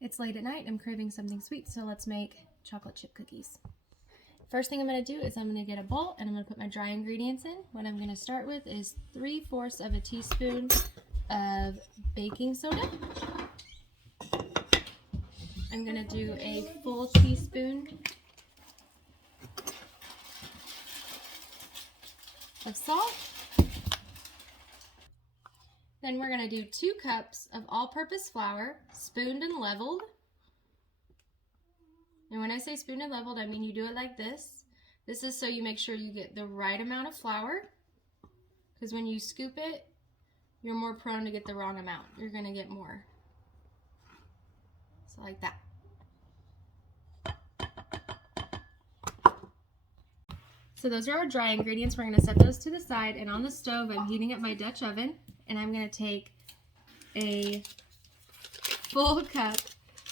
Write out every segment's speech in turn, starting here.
It's late at night, I'm craving something sweet, so let's make chocolate chip cookies. First thing I'm going to do is I'm going to get a bowl and I'm going to put my dry ingredients in. What I'm going to start with is 3/4 of a teaspoon of baking soda. I'm going to do a full teaspoon of salt. Then we're going to do 2 cups of all-purpose flour, spooned and leveled. And when I say spooned and leveled, I mean you do it like this. This is so you make sure you get the right amount of flour, because when you scoop it, you're more prone to get the wrong amount. You're going to get more. So like that. So those are our dry ingredients. We're going to set those to the side, and on the stove I'm heating up my Dutch oven, and I'm going to take a full cup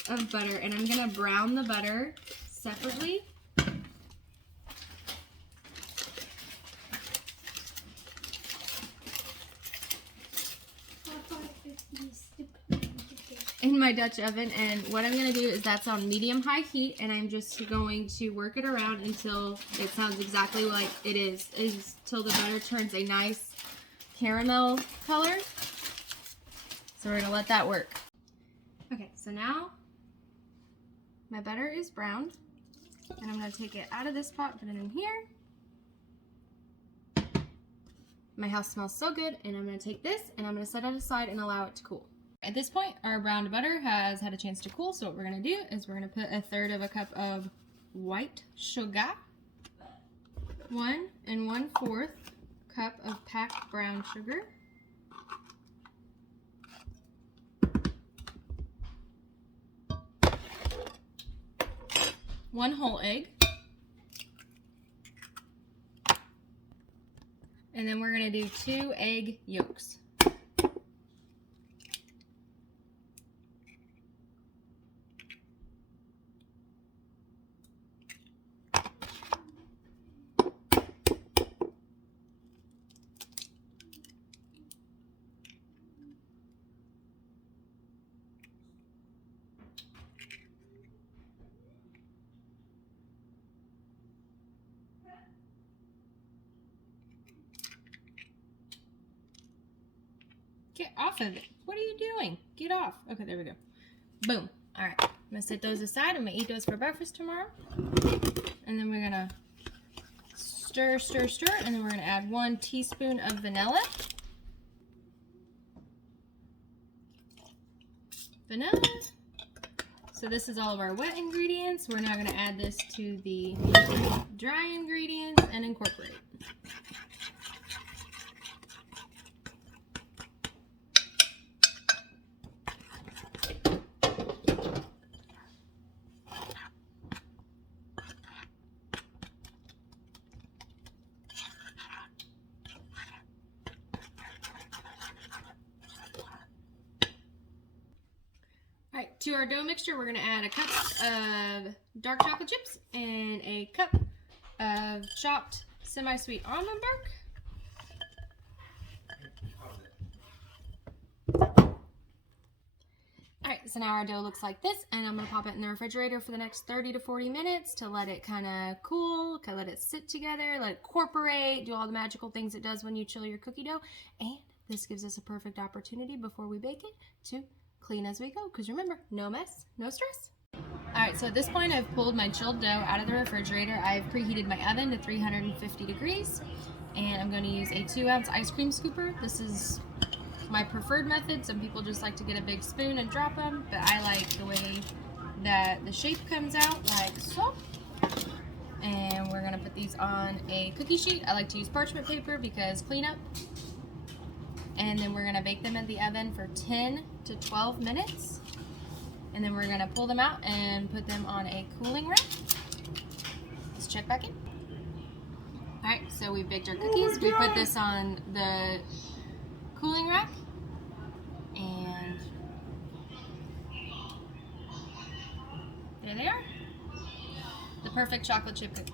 of butter and I'm going to brown the butter separately. In my Dutch oven, and what I'm going to do is that's on medium-high heat, and I'm just going to work it around until it sounds exactly like it is till the butter turns a nice caramel color. So we're going to let that work. Okay, so now my butter is browned, and I'm going to take it out of this pot, put it in here. My house smells so good, and I'm going to take this and I'm going to set it aside and allow it to cool. At this point, our browned butter has had a chance to cool, so what we're going to do is we're going to put 1/3 cup of white sugar, 1 1/4 cup of packed brown sugar, 1 whole egg, and then we're going to do 2 egg yolks. Get off of it. What are you doing? Get off. Okay, there we go. Boom. All right. I'm going to set those aside. I'm going to eat those for breakfast tomorrow. And then we're going to stir, stir, stir. And then we're going to add 1 teaspoon of vanilla. Vanilla. So this is all of our wet ingredients. We're now going to add this to the dry ingredients and incorporate. All right, to our dough mixture, we're going to add a cup of dark chocolate chips and a cup of chopped semi-sweet almond bark. All right, so now our dough looks like this, and I'm going to pop it in the refrigerator for the next 30 to 40 minutes to let it kind of cool, let it sit together, let it incorporate, do all the magical things it does when you chill your cookie dough. And this gives us a perfect opportunity before we bake it to clean as we go, because remember, no mess, no stress. All right, so at this point I've pulled my chilled dough out of the refrigerator. I've preheated my oven to 350 degrees, and I'm going to use a 2-ounce ice cream scooper. This is my preferred method. Some people just like to get a big spoon and drop them, but I like the way that the shape comes out, like so. And we're going to put these on a cookie sheet. I like to use parchment paper because cleanup. And then we're going to bake them in the oven for 10 to 12 minutes. And then we're going to pull them out and put them on a cooling rack. Let's check back in. Alright, so we baked our cookies. We put this on the cooling rack. And there they are. The perfect chocolate chip cookie.